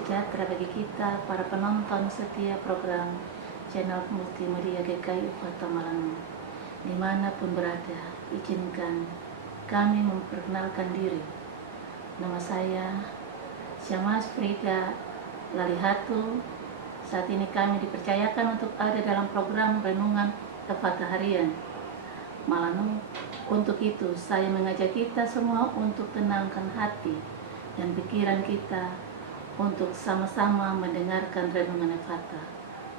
sejahtera bagi kita, para penonton setia program channel multimedia GKI Kota Malang. Dimanapun berada, izinkan kami memperkenalkan diri. Nama saya Syamas Frida Lalihatu. Saat ini kami dipercayakan untuk ada dalam program Renungan Tefata Harian Malang. Untuk itu, saya mengajak kita semua untuk tenangkan hati dan pikiran kita untuk sama-sama mendengarkan renungan Tefata.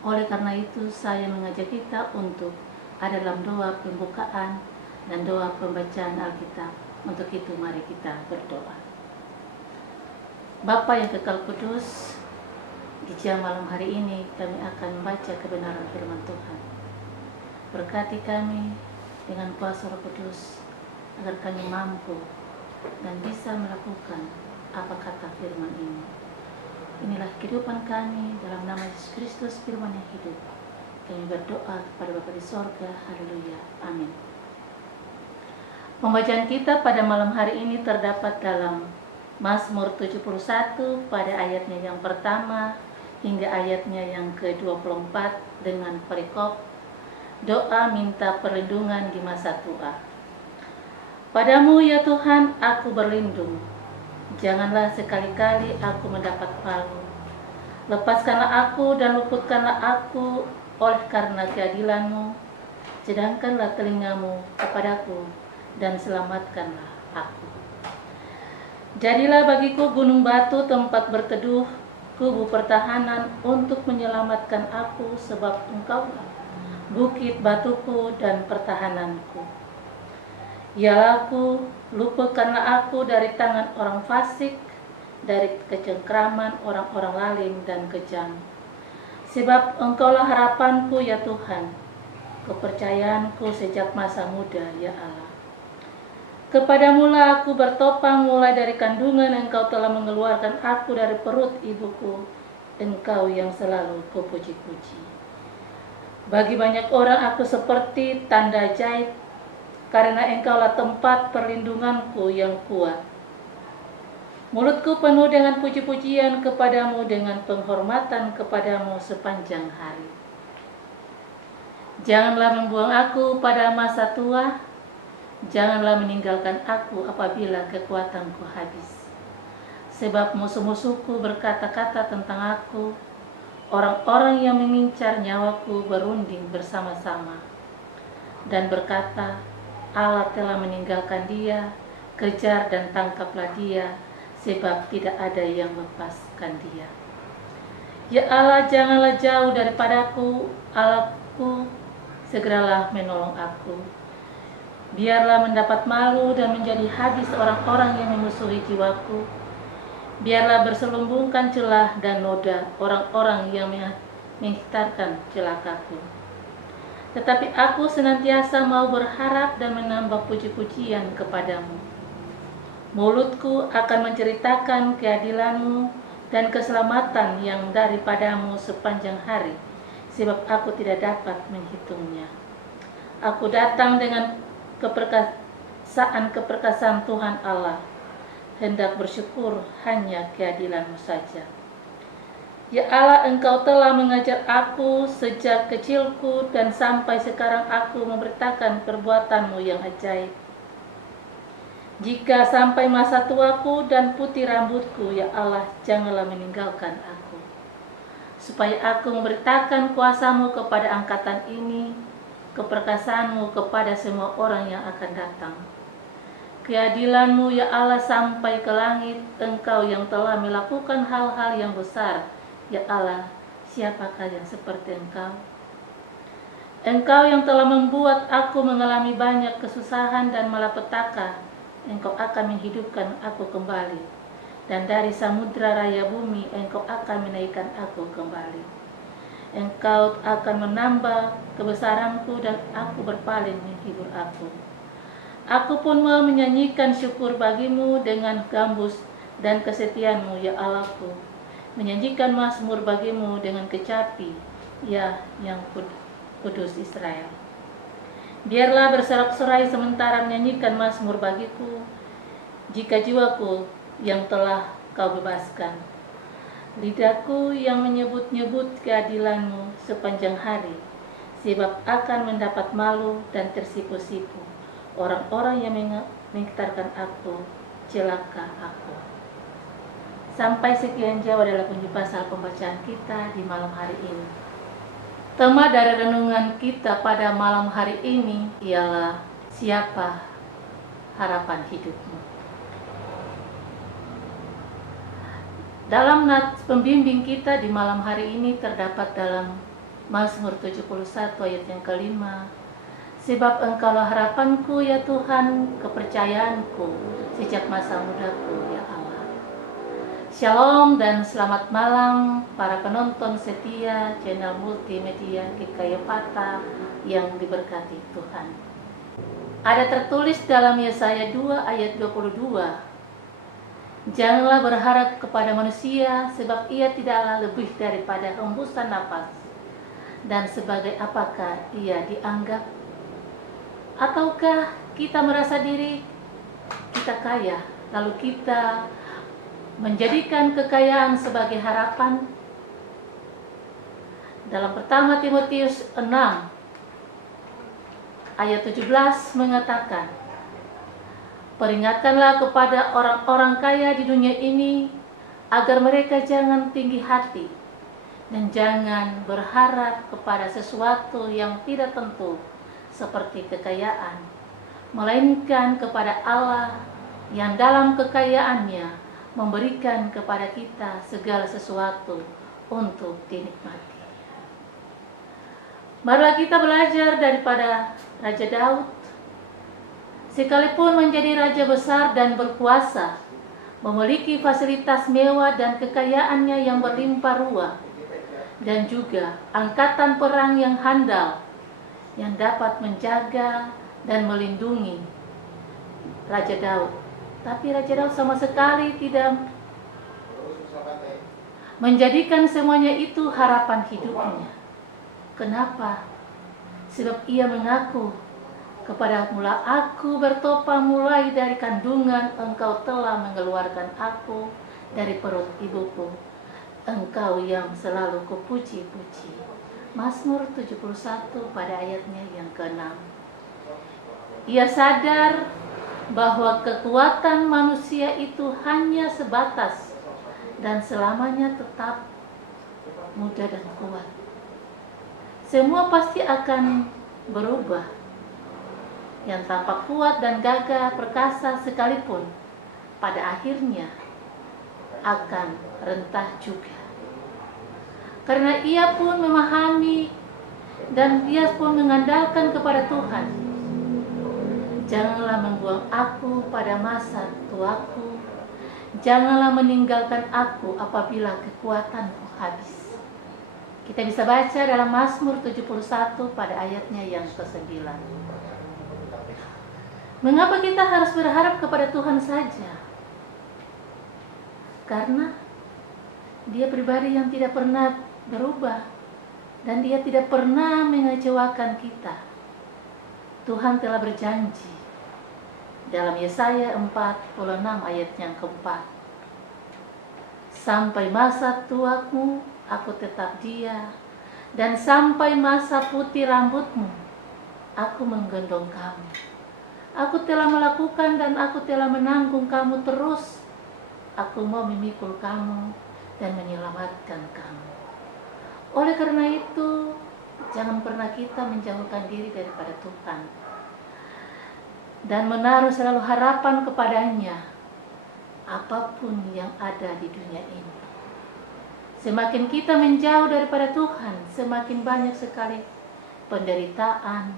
Oleh karena itu, saya mengajak kita untuk ada dalam doa pembukaan dan doa pembacaan Alkitab. Untuk itu, mari kita berdoa. Bapa yang kekal kudus, di jam malam hari ini kami akan membaca kebenaran firman Tuhan. Berkati kami dengan kuasa Roh Kudus, agar kami mampu dan bisa melakukan apa kata firman ini. Inilah kehidupan kami dalam nama Yesus Kristus, firman yang hidup. Kami berdoa kepada Bapa di sorga. Haleluya. Amin. Pembacaan kita pada malam hari ini terdapat dalam Mazmur 71 pada ayatnya yang pertama hingga ayatnya yang ke-24 dengan perikop doa minta perlindungan di masa tua. Padamu ya Tuhan aku berlindung, janganlah sekali-kali aku mendapat palu. Lepaskanlah aku dan luputkanlah aku oleh karena keadilan-Mu, sedangkanlah telingamu kepadaku dan selamatkanlah aku. Jadilah bagiku gunung batu tempat berteduh, kubu pertahanan untuk menyelamatkan aku, sebab Engkaulah bukit batuku dan pertahananku. Ya aku, luputkanlah aku dari tangan orang fasik, dari kecengkraman orang-orang lalim dan kejam. Sebab Engkaulah harapanku ya Tuhan, kepercayaanku sejak masa muda ya Allah. Kepadamulah aku bertopang mulai dari kandungan, Engkau telah mengeluarkan aku dari perut ibuku, Engkau yang selalu kupuji-puji. Bagi banyak orang aku seperti tanda ajaib, karena Engkaulah tempat perlindunganku yang kuat. Mulutku penuh dengan puji-pujian kepadamu, dengan penghormatan kepadamu sepanjang hari. Janganlah membuang aku pada masa tua, janganlah meninggalkan aku apabila kekuatanku habis. Sebab musuh-musuhku berkata-kata tentang aku, orang-orang yang mengincar nyawaku berunding bersama-sama dan berkata, Allah telah meninggalkan dia, kejar dan tangkaplah dia, sebab tidak ada yang melepaskan dia. Ya Allah, janganlah jauh daripadaku, Allahku, segeralah menolong aku. Biarlah mendapat malu dan menjadi habis orang-orang yang memusuhi jiwaku. Biarlah berselumbungkan celah dan noda orang-orang yang menghitarkan celakaku. Tetapi aku senantiasa mau berharap dan menambah puji-pujian kepadamu. Mulutku akan menceritakan keadilan-Mu dan keselamatan yang daripadamu sepanjang hari, sebab aku tidak dapat menghitungnya. Aku datang dengan keperkasaan Tuhan Allah, hendak bersyukur hanya keadilan-Mu saja. Ya Allah, Engkau telah mengajar aku sejak kecilku, dan sampai sekarang aku memberitakan perbuatan-Mu yang ajaib. Jika sampai masa tuaku dan putih rambutku, ya Allah, janganlah meninggalkan aku, supaya aku memberitakan kuasa-Mu kepada angkatan ini, keperkasaan-Mu kepada semua orang yang akan datang. Keadilan-Mu ya Allah sampai ke langit, Engkau yang telah melakukan hal-hal yang besar. Ya Allah, siapakah yang seperti Engkau? Engkau yang telah membuat aku mengalami banyak kesusahan dan malapetaka, Engkau akan menghidupkan aku kembali, dan dari samudra raya bumi Engkau akan menaikkan aku kembali. Engkau akan menambah kebesaranku dan aku berpaling menghibur aku. Aku pun mau menyanyikan syukur bagimu dengan gambus dan kesetiaan-Mu ya Allahku, menyanyikan mazmur bagimu dengan kecapi, ya yang kudus Israel. Biarlah bersorak-sorai sementara menyanyikan mazmur bagiku, jika jiwaku yang telah Kau bebaskan. Lidahku yang menyebut-nyebut keadilan-Mu sepanjang hari, sebab akan mendapat malu dan tersipu-sipu. Orang-orang yang mengiktarkan aku, celaka aku. Sampai sekian jauh adalah kunci pasal pembacaan kita di malam hari ini. Tema dari renungan kita pada malam hari ini ialah siapa harapan hidupmu. Dalam nats pembimbing kita di malam hari ini terdapat dalam Mazmur 71 ayat yang kelima. Sebab Engkaulah harapanku ya Tuhan, kepercayaanku sejak masa mudaku ya Allah. Shalom dan selamat malam para penonton setia channel multimedia Kekayapata yang diberkati Tuhan. Ada tertulis dalam Yesaya 2 ayat 22. Janganlah berharap kepada manusia, sebab ia tidaklah lebih daripada hembusan napas. Dan sebagai apakah ia dianggap? Ataukah kita merasa diri kita kaya, lalu kita menjadikan kekayaan sebagai harapan? Dalam pertama Timotius 6 ayat 17 mengatakan, peringatkanlah kepada orang-orang kaya di dunia ini agar mereka jangan tinggi hati dan jangan berharap kepada sesuatu yang tidak tentu seperti kekayaan, melainkan kepada Allah yang dalam kekayaannya memberikan kepada kita segala sesuatu untuk dinikmati. Marilah kita belajar daripada Raja Daud. Sekalipun menjadi raja besar dan berkuasa, memiliki fasilitas mewah dan kekayaannya yang berlimpah ruah, dan juga angkatan perang yang handal yang dapat menjaga dan melindungi Raja Daud. Tapi Raja Daud sama sekali tidak menjadikan semuanya itu harapan hidupnya. Kenapa? Sebab ia mengaku, kepada mula aku bertopa mulai dari kandungan, engkau telah mengeluarkan aku dari perut ibuku. Engkau yang selalu kupuji-puji. Mazmur 71 pada ayatnya yang ke-6. Ia sadar bahwa kekuatan manusia itu hanya sebatas dan selamanya tetap muda dan kuat. Semua pasti akan berubah. Yang tampak kuat dan gagah perkasa sekalipun, pada akhirnya akan rentah juga. Karena ia pun memahami dan dia pun mengandalkan kepada Tuhan. Janganlah membuang aku pada masa tuaku, janganlah meninggalkan aku apabila kekuatanku habis. Kita bisa baca dalam Mazmur 71 pada ayatnya yang ke-9. Mengapa kita harus berharap kepada Tuhan saja? Karena Dia pribadi yang tidak pernah berubah dan Dia tidak pernah mengecewakan kita. Tuhan telah berjanji dalam Yesaya 46 ayat yang keempat, sampai masa tuamu aku tetap dia, dan sampai masa putih rambutmu aku menggendong kamu. Aku telah melakukan dan aku telah menanggung kamu terus. Aku mau memikul kamu dan menyelamatkan kamu. Oleh karena itu, jangan pernah kita menjauhkan diri daripada Tuhan dan menaruh selalu harapan kepadanya apapun yang ada di dunia ini. Semakin kita menjauh daripada Tuhan, semakin banyak sekali penderitaan,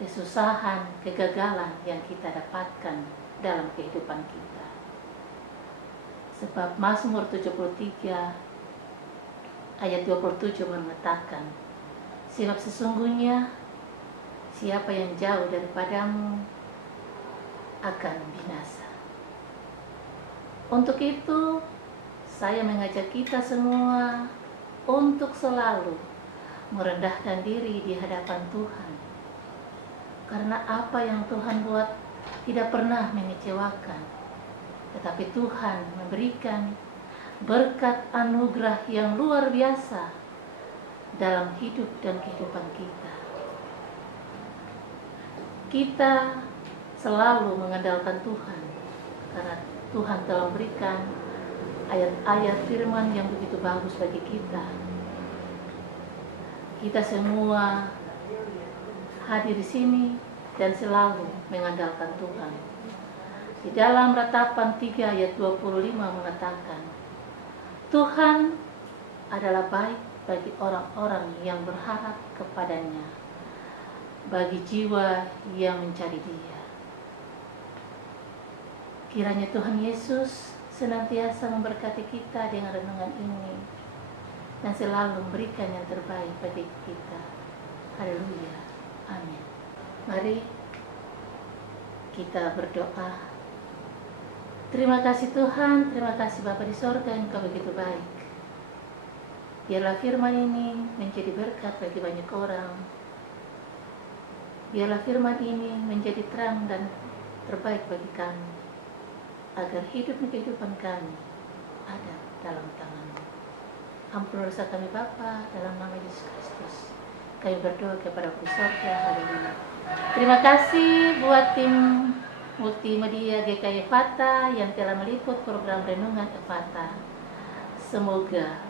kesusahan, kegagalan yang kita dapatkan dalam kehidupan kita. Sebab Mazmur 73 ayat 27 mengatakan, sebab sesungguhnya siapa yang jauh daripadamu akan binasa. Untuk itu, saya mengajak kita semua untuk selalu merendahkan diri di hadapan Tuhan. Karena apa yang Tuhan buat tidak pernah mengecewakan, tetapi Tuhan memberikan berkat anugerah yang luar biasa dalam hidup dan kehidupan kita. Kita selalu mengandalkan Tuhan, karena Tuhan telah memberikan ayat-ayat firman yang begitu bagus bagi kita. Kita semua hadir di sini dan selalu mengandalkan Tuhan. Di dalam Ratapan 3 ayat 25 mengatakan, Tuhan adalah baik bagi orang-orang yang berharap kepadanya, bagi jiwa yang mencari Dia. Kiranya Tuhan Yesus senantiasa memberkati kita dengan renungan ini dan selalu memberikan yang terbaik bagi kita. Haleluya. Amin. Mari kita berdoa. Terima kasih Tuhan, terima kasih Bapa di sorga yang Engkau begitu baik. Biarlah firman ini menjadi berkat bagi banyak orang. Biarlah firman ini menjadi terang dan terbaik bagi kami, agar hidup dan kehidupan kami ada dalam tangan-Mu. Ampun dosa kami Bapa, dalam nama Yesus Kristus kami berdoa kepada Bapa di sorga. Haleluya. Terima kasih buat tim Multimedia GKI Fata yang telah meliput program Renungan Fata. Semoga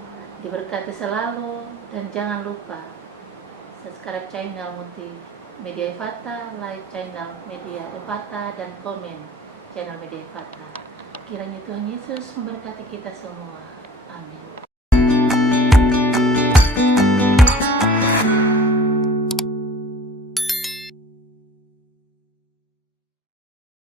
diberkati selalu, dan jangan lupa subscribe channel Multimedia Fata, like channel Media Fata, dan komen channel Media Fata. Kiranya Tuhan Yesus memberkati kita semua.